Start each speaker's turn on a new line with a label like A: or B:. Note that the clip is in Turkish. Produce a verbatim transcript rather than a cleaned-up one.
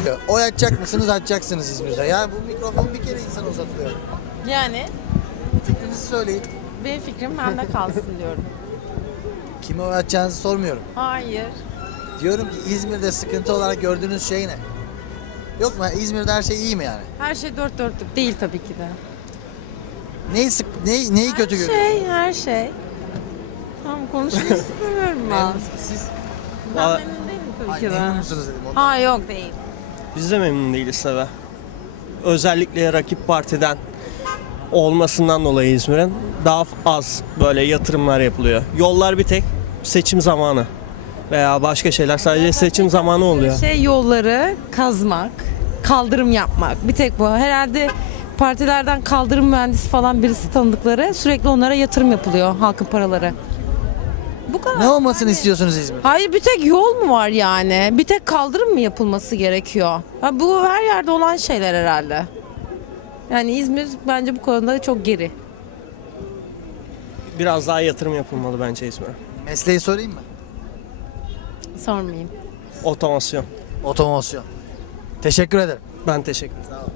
A: Oy atacak mısınız, atacaksınız İzmir'de. Ya bu mikrofon bir kere insan uzatılıyor.
B: Yani
A: Fikrinizi söyleyin.
B: benim fikrim bende kalsın diyorum.
A: Kime oy atacağınızı sormuyorum.
B: Hayır.
A: Diyorum ki İzmir'de sıkıntı olarak gördüğünüz şey ne? Yok mu? İzmir'de her şey iyi mi yani?
B: Her şey dört dörtlük değil tabii ki de.
A: Neyi sık, neyi, neyi kötü
B: Her
A: görüyorsunuz?
B: şey, her şey. Tamam konuşmak istemiyorum ben.
A: Memnun musunuz siz?
B: Ben
C: Valla-
B: memnun değilim tabii
A: Ay,
B: ki de.
A: memnun musunuz dedim. ondan.
B: Ha yok değil.
C: Biz de memnun değiliz tabi. Özellikle rakip partiden olmasından dolayı İzmir'in daha az böyle yatırımlar yapılıyor. Yollar bir tek seçim zamanı veya başka şeyler sadece seçim zamanı oluyor.
B: Şey yolları kazmak, kaldırım yapmak. Bir tek bu. Herhalde partilerden kaldırım mühendisi falan birisi tanıdıkları sürekli onlara yatırım yapılıyor halkın paraları. Bu kadar.
A: Ne olmasını istiyorsunuz İzmir'de?
B: Hayır bir tek yol mu var yani? Bir tek kaldırım mı yapılması gerekiyor? Ha, bu her yerde olan şeyler herhalde. Yani İzmir bence bu konuda çok geri.
C: Biraz daha yatırım yapılmalı bence İzmir'e.
A: Mesleği sorayım mı?
B: Sormayayım.
C: Otomasyon.
A: Otomasyon. Teşekkür ederim.
C: Ben teşekkür ederim.